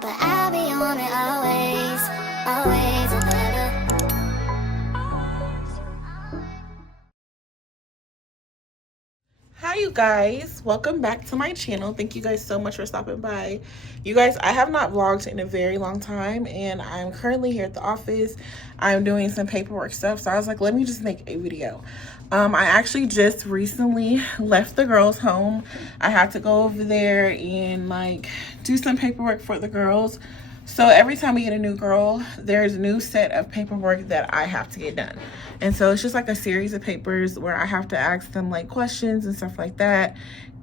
But I'll be on it always, always and forever. Hi you guys, welcome back to my channel. Thank you guys so much for stopping by. You guys, I have not vlogged in a very long time and I'm currently here at the office. I'm doing some paperwork stuff, so I was like, let me just make a video. I actually just recently left the girls home. I had to go over there and like do some paperwork for the girls. So every time we get a new girl, there's a new set of paperwork that I have to get done. And so it's just like a series of papers where I have to ask them like questions and stuff like that.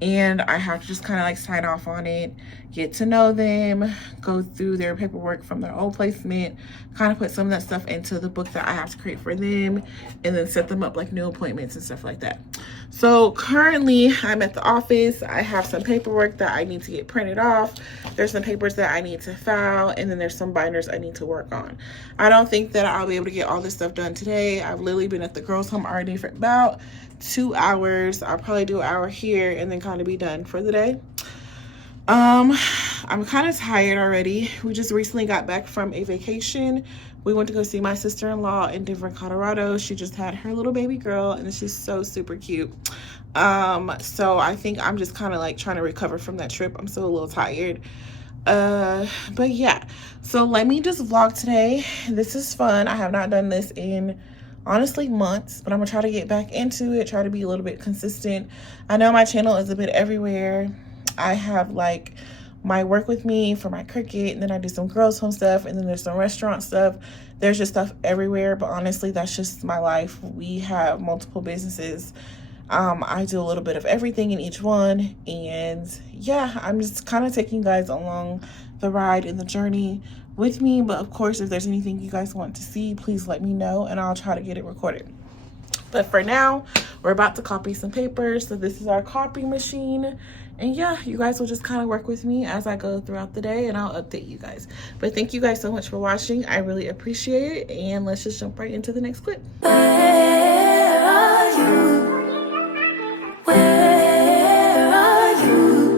And I have to just kind of like sign off on it, get to know them, go through their paperwork from their old placement, kind of put some of that stuff into the book that I have to create for them, and then set them up like new appointments and stuff like that. So currently I'm at the office. I have some paperwork that I need to get printed off. There's some papers that I need to file, and then there's some binders I need to work on. I don't think that I'll be able to get all this stuff done today. I've literally been at the girls' home already for about 2 hours. I'll probably do an hour here and then kind of be done for the day. I'm kind of tired already. We just recently got back from a vacation. We went to go see my sister-in-law in Denver, Colorado. She just had her little baby girl and she's so super cute. So I think I'm just kind of like trying to recover from that trip. I'm still a little tired. But yeah, so let me just vlog today. This is fun. I have not done this in honestly months, but I'm gonna try to get back into it, try to be a little bit consistent. I know my channel is a bit everywhere. I have like my work with me for my Cricut, and then I do some girls home stuff, and then there's some restaurant stuff. There's just stuff everywhere, but honestly that's just my life. We have multiple businesses. I do a little bit of everything in each one, and yeah, I'm just kind of taking you guys along the ride and the journey with me. But of course, if there's anything you guys want to see, please let me know and I'll try to get it recorded. But for now, we're about to copy some papers. So this is our copy machine. And yeah, you guys will just kind of work with me as I go throughout the day, and I'll update you guys. But thank you guys so much for watching. I really appreciate it. And let's just jump right into the next clip. Where are you? Where are you?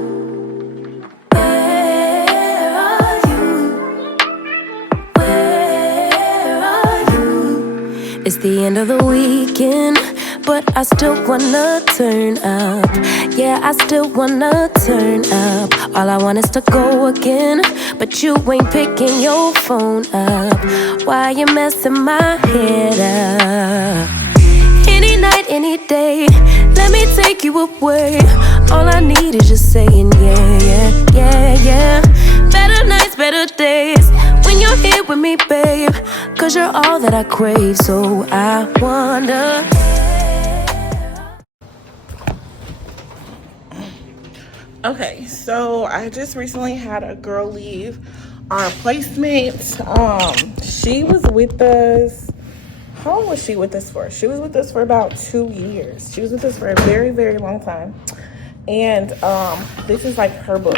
Where are you? Where are you? It's the end of the weekend, but I still wanna turn up. Yeah, I still wanna turn up. All I want is to go again, but you ain't picking your phone up. Why you messing my head up? Any night, any day, let me take you away. All I need is just saying yeah, yeah, yeah, yeah. Better nights, better days, when you're here with me, babe. Cause you're all that I crave, so I wonder. Okay, so I just recently had a girl leave our placement. She was with us. How long was she with us for? She was with us for about 2 years. She was with us for a very, very long time. And this is like her book.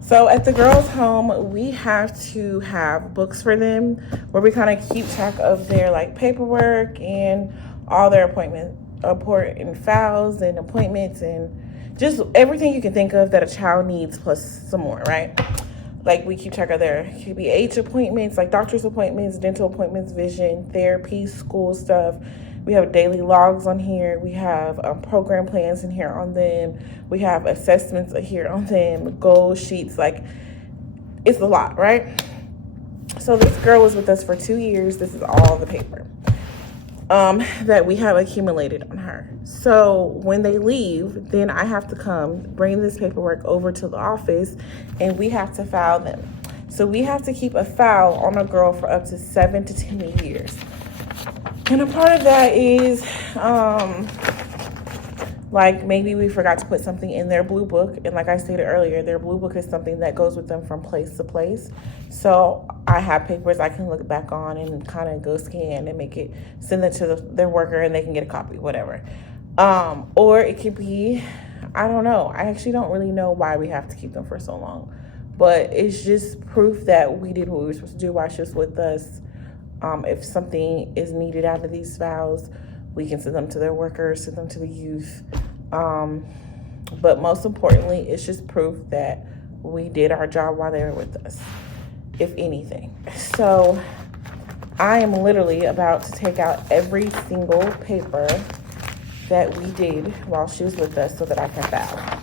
So at the girls' home, we have to have books for them where we kind of keep track of their like paperwork and all their important files and appointments and just everything you can think of that a child needs plus some more, right? Like we keep track of their KBH appointments, like doctor's appointments, dental appointments, vision, therapy, school stuff. We have daily logs on here. We have program plans in here on them. We have assessments here on them, goal sheets. Like it's a lot, right? So this girl was with us for 2 years. This is all the paper that we have accumulated on her. So when they leave, then I have to come bring this paperwork over to the office and we have to file them. So we have to keep a file on a girl for up to 7 to 10 years. And a part of that is like maybe we forgot to put something in their blue book. And like I stated earlier, their blue book is something that goes with them from place to place. So I have papers I can look back on and kind of go scan and make it, send it to their worker and they can get a copy, whatever. Or it could be, I don't know. I actually don't really know why we have to keep them for so long. But it's just proof that we did what we were supposed to do while she was with us. If something is needed out of these files, we can send them to their workers, send them to the youth. But most importantly, it's just proof that we did our job while they were with us, if anything. So I am literally about to take out every single paper that we did while she was with us so that I can file.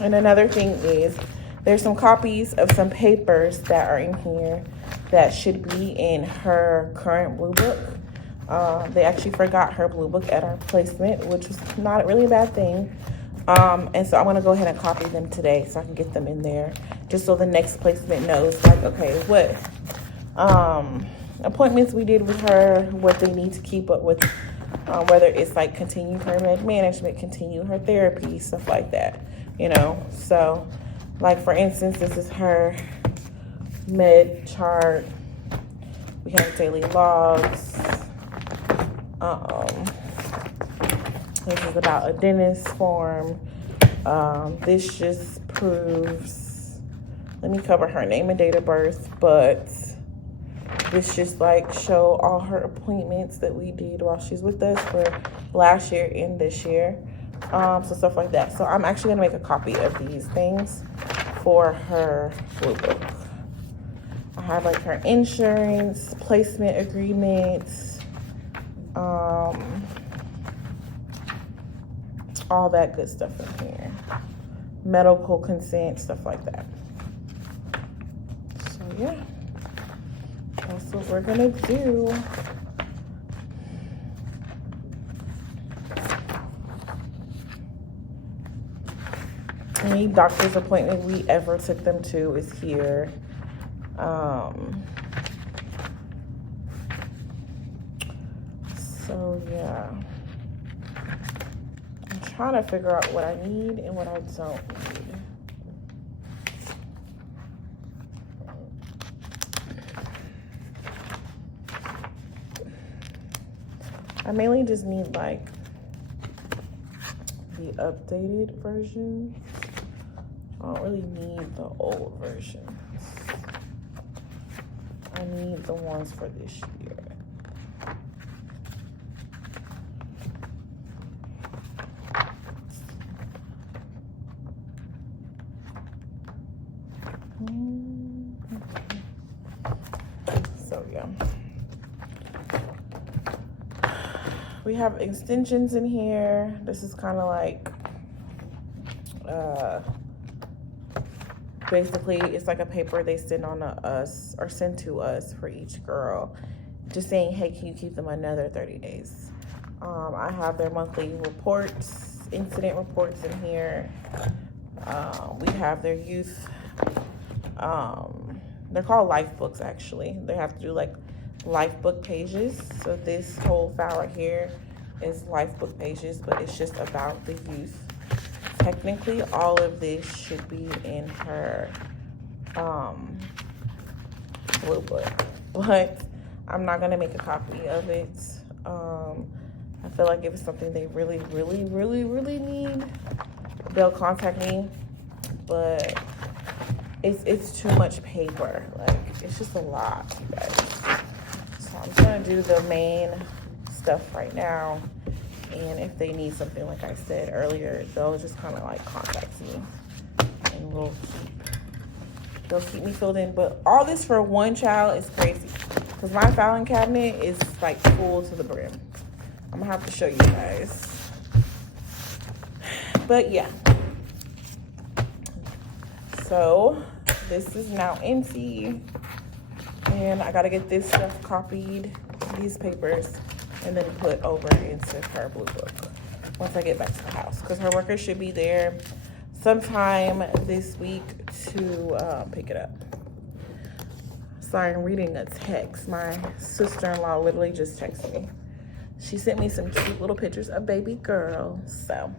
And another thing is there's some copies of some papers that are in here that should be in her current blue book. They actually forgot her blue book at our placement, which was not really a bad thing. And so I'm gonna go ahead and copy them today so I can get them in there, just so the next placement knows, like, okay, what appointments we did with her, what they need to keep up with, whether it's like continue her med management, continue her therapy, stuff like that, you know. So like for instance, this is her med chart. We have daily logs. This is about a dentist form. This just proves, let me cover her name and date of birth, but this just like show all her appointments that we did while she's with us for last year and this year. So stuff like that. So I'm actually gonna make a copy of these things for her blue book. I have like her insurance, placement agreements, all that good stuff in here. Medical consent, stuff like that. So yeah, that's what we're gonna do. Any doctor's appointment we ever took them to is here. So yeah, I'm trying to figure out what I need and what I don't need. I mainly just need like the updated version. I don't really need the old versions. I need the ones for this year. So yeah. We have extensions in here. This is kind of like basically it's like a paper they send on to us or send to us for each girl, just saying, hey, can you keep them another 30 days? I have their monthly reports, incident reports in here. We have their youth, they're called life books actually. They have to do like life book pages. So this whole file right here is life book pages, but it's just about the youth. Technically, all of this should be in her blue book, but I'm not gonna make a copy of it. I feel like if it's something they really need, they'll contact me, but it's too much paper. Like, it's just a lot, you guys. So I'm gonna do the main stuff right now. And if they need something, like I said earlier, they'll just kind of like contact me and they'll keep me filled in. But all this for one child is crazy because my filing cabinet is like full to the brim. I'm gonna have to show you guys. But yeah. So this is now empty and I gotta get this stuff copied, these papers, and then put over into her blue book once I get back to the house, because her worker should be there sometime this week to pick it up. Sorry, I'm reading a text. My sister-in-law literally just texted me. She sent me some cute little pictures of baby girl. So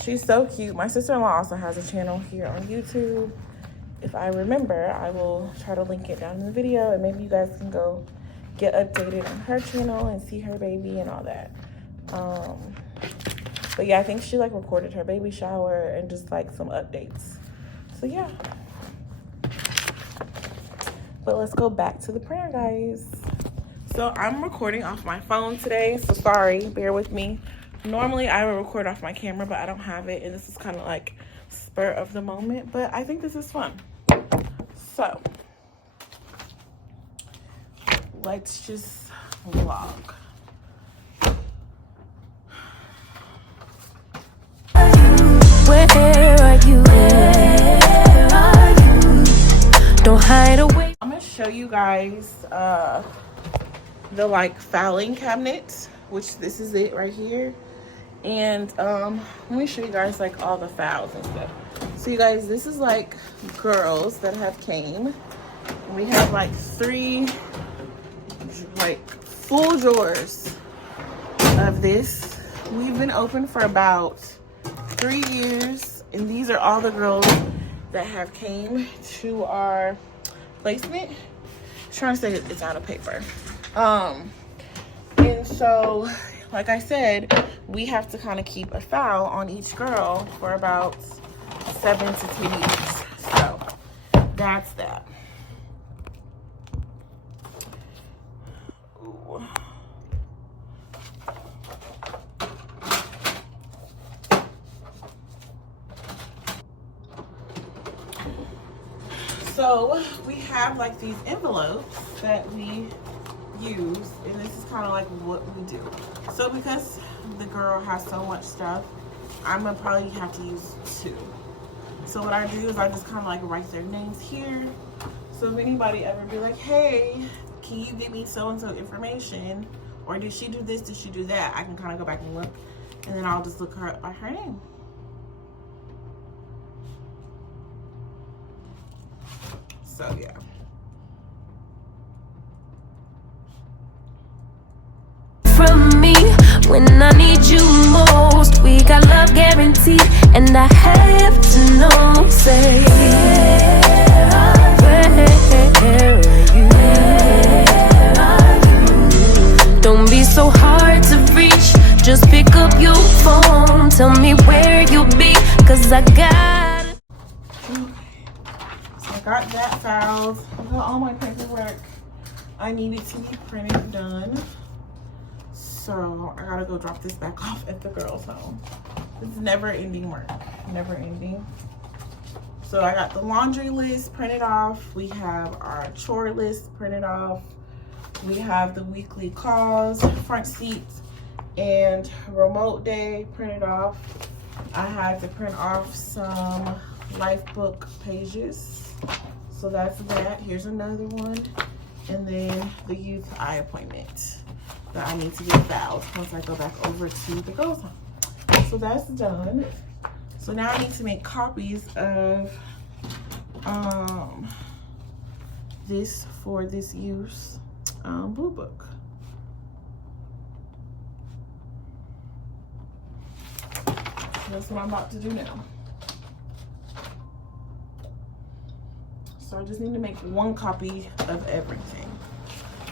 she's so cute. My sister-in-law also has a channel here on YouTube. If I remember, I will try to link it down in the video, and maybe you guys can go get updated on her channel and see her baby and all that. But yeah, I think she like recorded her baby shower and just like some updates. So yeah. But let's go back to the prayer, guys. So I'm recording off my phone today, so sorry, bear with me. Normally I would record off my camera, but I don't have it, and this is kind of like spur of the moment, but I think this is fun. So let's just vlog. Where are you? Where are you? Don't hide away. I'm gonna show you guys the like filing cabinet, which this is it right here. And let me show you guys like all the files and stuff. So you guys, this is like girls that have came. We have like 3 like full drawers of this. We've been open for about 3 years, and these are all the girls that have came to our placement. I'm trying to say it's out of paper. And so like I said, we have to kind of keep a file on each girl for about 7 to 10 years. So that's that. Ooh. So we have like these envelopes that we use, and this is kind of like what we do. So because the girl has so much stuff, I'm gonna probably have to use 2. So what I do is I just kind of like write their names here. So if anybody ever be like, hey, can you give me so-and-so information? Or did she do this, did she do that? I can kind of go back and look, and then I'll just look her up by her name. So yeah. From me when I need you most. We got love guaranteed, and I have to know. Say, where are you? Don't be so hard to reach. Just pick up your phone. Tell me where you be, 'cause I got it. So I got that filed. I got all my paperwork I needed to be printed done. So I gotta go drop this back off at the girls' home. It's never ending work, never ending. So I got the laundry list printed off. We have our chore list printed off. We have the weekly calls, front seats, and remote day printed off. I had to print off some life book pages. So that's that. Here's another one. And then the youth eye appointment that I need to get filed once I go back over to the girls' home. So that's done. So now I need to make copies of this for this use blue book. That's what I'm about to do now. So I just need to make 1 copy of everything.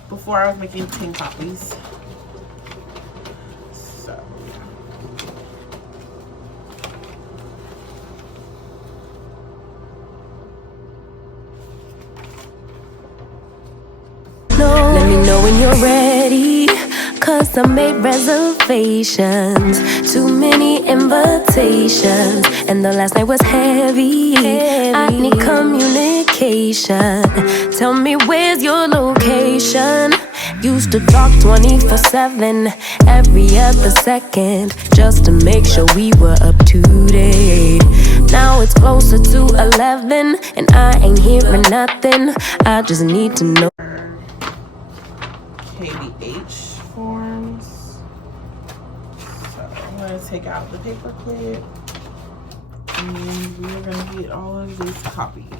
Before I was making 10 copies. So No, let me know when you're ready, 'cause I made reservations. Too many invitations, and the last night was heavy. I need communication. Tell me where's your location. Used to talk 24/7, every other second, just to make sure we were up to date. Now it's closer to 11, and I ain't hearing nothing. I just need to know. KBH forms. So I'm gonna take out the paper clip, and then we're gonna get all of this copied.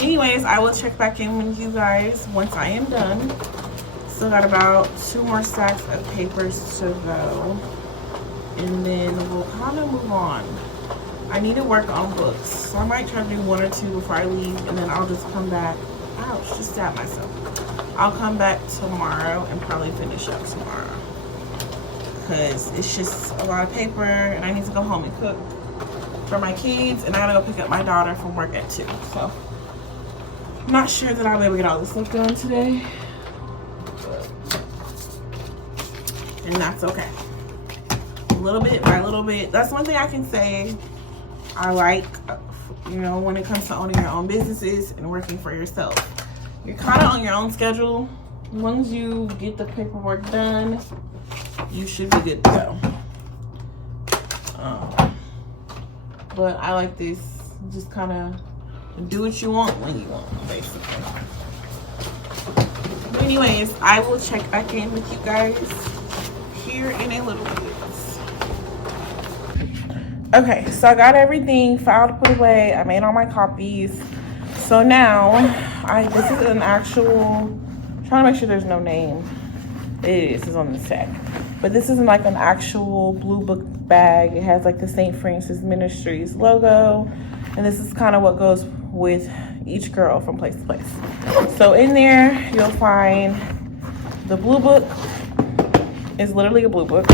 Anyways, I will check back in with you guys once I am done. Still got about 2 more stacks of papers to go, and then we'll kind of move on. I need to work on books, so I might try to do 1 or 2 before I leave, and then I'll just come back. Ouch, just stabbed myself. I'll come back tomorrow and probably finish up tomorrow, because it's just a lot of paper, and I need to go home and cook for my kids, and I gotta go pick up my daughter from work at 2. So I'm not sure that I'll be able to get all this stuff done today. and that's okay. Little bit by little bit. That's one thing I can say I like, you know, when it comes to owning your own businesses and working for yourself. You're kind of on your own schedule. As long as you get the paperwork done, you should be good to go. But I like this. Just kind of do what you want when you want, basically. But anyways, I will check back in with you guys here in a little bit. Okay, so I got everything filed, put away. I made all my copies. So now, this is an actual, I'm trying to make sure there's no name. It's on the tag. But this isn't like an actual blue book bag. It has like the St. Francis Ministries logo. And this is kind of what goes with each girl from place to place. So in there, you'll find the blue book. It's literally a blue book.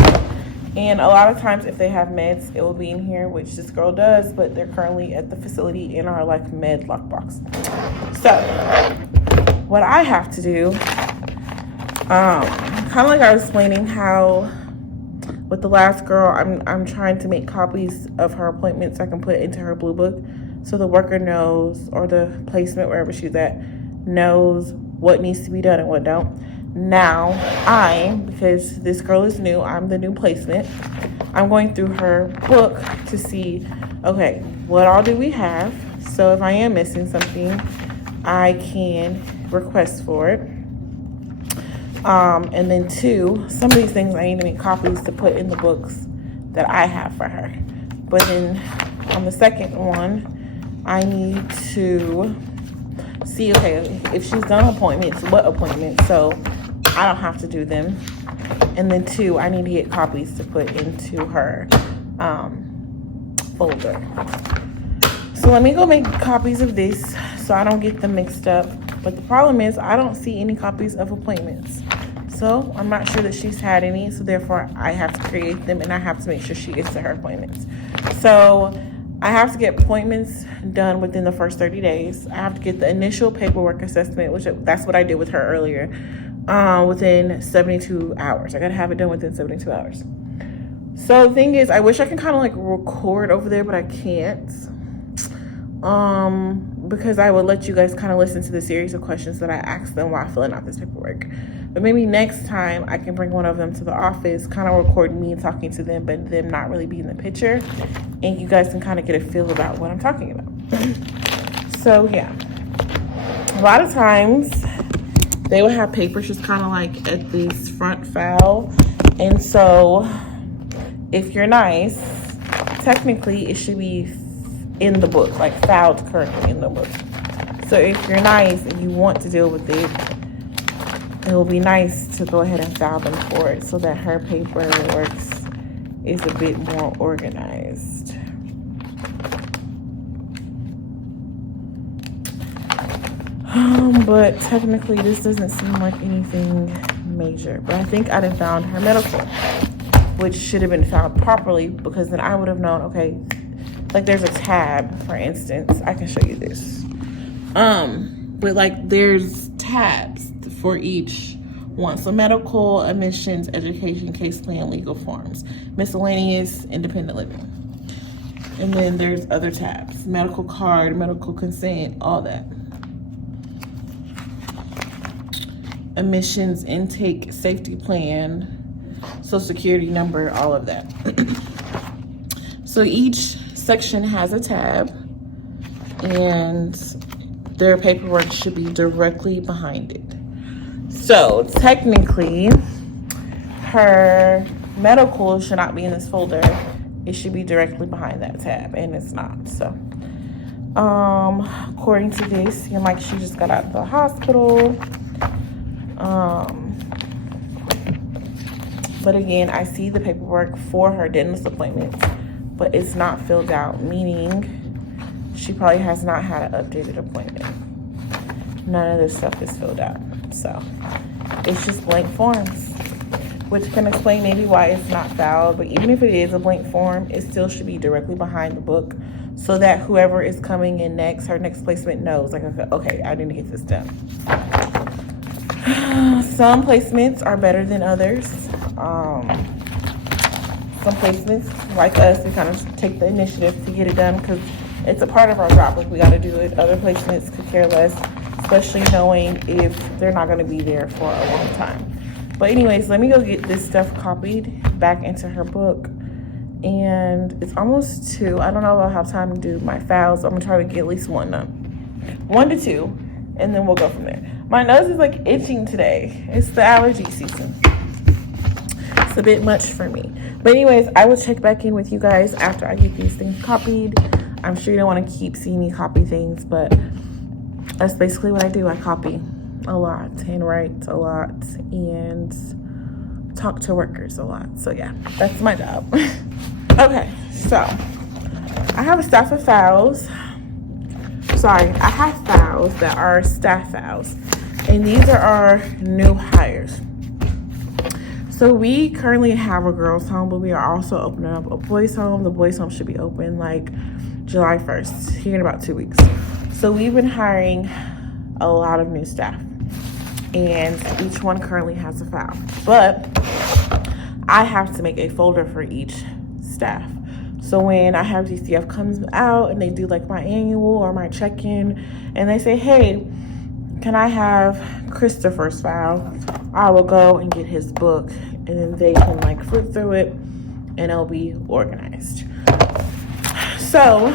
And a lot of times if they have meds, it will be in here, which this girl does, but they're currently at the facility in our like med lockbox. So what I have to do, kind of like I was explaining how with the last girl, I'm trying to make copies of her appointments I can put into her blue book so the worker knows, or the placement wherever she's at knows what needs to be done and what don't. Now because this girl is new, I'm the new placement, I'm going through her book to see, okay, what all do we have? So if I am missing something, I can request for it. And then 2, some of these things I need to make copies to put in the books that I have for her. But then on the second one, I need to see, okay, if she's done appointments, what appointments, so I don't have to do them. And then 2, I need to get copies to put into her folder. So let me go make copies of this so I don't get them mixed up. But the problem is I don't see any copies of appointments. So I'm not sure that she's had any, so therefore I have to create them and I have to make sure she gets to her appointments. So I have to get appointments done within the first 30 days. I have to get the initial paperwork assessment, which that's what I did with her earlier, within 72 hours. I gotta have it done within 72 hours. So the thing is, I wish I can kind of like record over there, but I can't. Because I would let you guys kind of listen to the series of questions that I asked them while filling out this paperwork. But maybe next time I can bring one of them to the office, kind of record me talking to them, but them not really be in the picture. And you guys can kind of get a feel about what I'm talking about. So yeah, a lot of times they will have papers just kind of like at this front file. And so if you're nice, technically it should be in the book, like filed currently in the book. So if you're nice and you want to deal with it, it will be nice to go ahead and file them for it so that her paperwork is a bit more organized. But technically this doesn't seem like anything major. But I think I'd have found her medical, which should have been filed properly, because then I would have known, okay, like there's a tab, for instance. I can show you this. But like there's tabs for each one. So medical, admissions, education, case plan, legal forms, miscellaneous, independent living. And then there's other tabs, medical card, medical consent, all that. Admissions, intake, safety plan, social security number, all of that. So each section has a tab and their paperwork should be directly behind it. So technically her medical should not be in this folder. It should be directly behind that tab, and it's not. So according to this, seemed like she just got out of the hospital. But again, I see the paperwork for her dentist appointments, but it's not filled out, meaning she probably has not had an updated appointment. None of this stuff is filled out. So it's just blank forms, which can explain maybe why it's not filed. But even if it is a blank form, it still should be directly behind the book so that whoever is coming in next, her next placement knows, like, okay, I need to get this done. Some placements are better than others. some placements like us, we kind of take the initiative to get it done because it's a part of our job. Like, we got to do it. Other placements could care less, especially knowing if they're not going to be there for a long time. But anyways, let me go get this stuff copied back into her book. And it's almost 2. I don't know if I'll have time to do my files. I'm gonna try to get at least 1 done, 1 to 2, and then we'll go from there. My nose is like itching today. It's the allergy season. It's a bit much for me. But anyways, I will check back in with you guys after I get these things copied. I'm sure you don't want to keep seeing me copy things, but that's basically what I do. I copy a lot and write a lot and talk to workers a lot. So yeah, that's my job. Okay, so I have a staff of files. Sorry, I have files that are staff files, and these are our new hires. So we currently have a girls' home, but we are also opening up a boys' home. The boys' home should be open like July 1st, here in about 2 weeks. So we've been hiring a lot of new staff, and each one currently has a file. But I have to make a folder for each staff. So when I have DCF comes out and they do like my annual or my check-in, and they say, hey, can I have Christopher's file? I will go and get his book, and then they can like flip through it and it'll be organized. So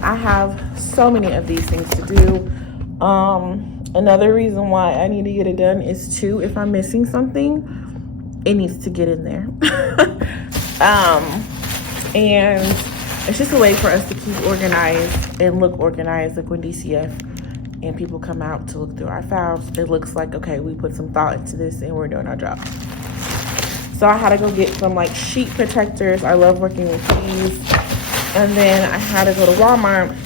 I have so many of these things to do. Another reason why I need to get it done is too, if I'm missing something, it needs to get in there. And it's just a way for us to keep organized and look organized. Like when DCF and people come out to look through our files, it looks like, okay, we put some thought into this and we're doing our job. So I had to go get some like sheet protectors. I love working with these. And then I had to go to Walmart.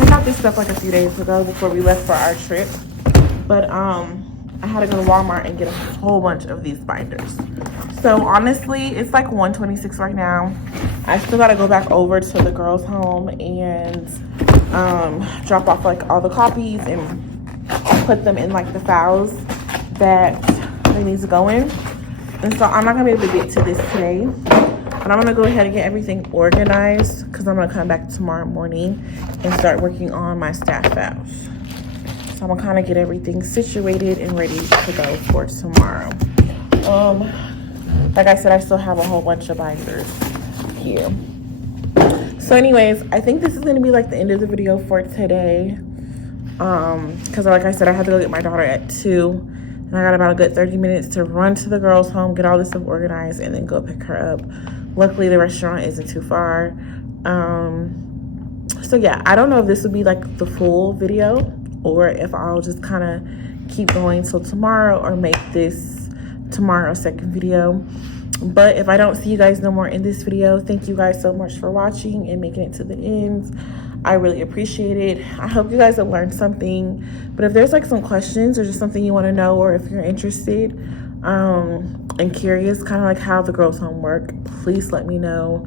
I got this stuff like a few days ago before we left for our trip. But I had to go to Walmart and get a whole bunch of these binders. So honestly, it's like $126 right now. I still gotta go back over to the girls' home and drop off like all the copies and put them in like the files that they need to go in. And so I'm not gonna be able to get to this today, but I'm gonna go ahead and get everything organized because I'm gonna come back tomorrow morning and start working on my staff files. So I'm gonna kind of get everything situated and ready to go for tomorrow. Like I said, I still have a whole bunch of binders here. So anyways, I think this is gonna be like the end of the video for today. Because like I said, I had to go get my daughter at 2, and I got about a good 30 minutes to run to the girls' home, get all this stuff organized, and then go pick her up. Luckily, the restaurant isn't too far. So yeah, I don't know if this would be like the full video or if I'll just kind of keep going till tomorrow or make this tomorrow's second video. But if I don't see you guys no more in this video, thank you guys so much for watching and making it to the end. I really appreciate it. I hope you guys have learned something. But if there's like some questions or just something you want to know, or if you're interested and curious kind of like how the girls' home work, please let me know.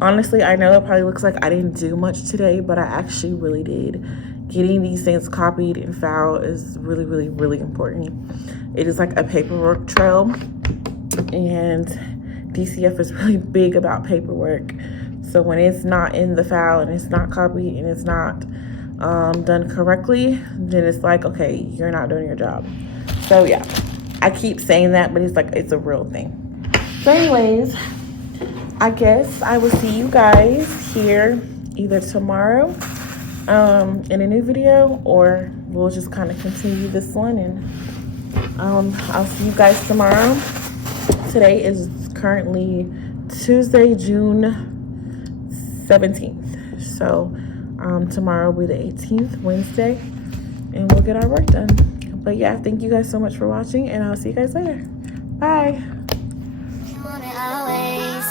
Honestly, I know it probably looks like I didn't do much today, but I actually really did. Getting these things copied and filed is really, really, really important. It is like a paperwork trail, and DCF is really big about paperwork. So when it's not in the file and it's not copied and it's not done correctly, then it's like, okay, you're not doing your job. So yeah, I keep saying that, but it's like, it's a real thing. So anyways, I guess I will see you guys here either tomorrow in a new video, or we'll just kind of continue this one, and I'll see you guys tomorrow. Today is currently Tuesday, June 17th. So tomorrow will be the 18th, Wednesday, and we'll get our work done. But yeah, thank you guys so much for watching, and I'll see you guys later. Bye. Always.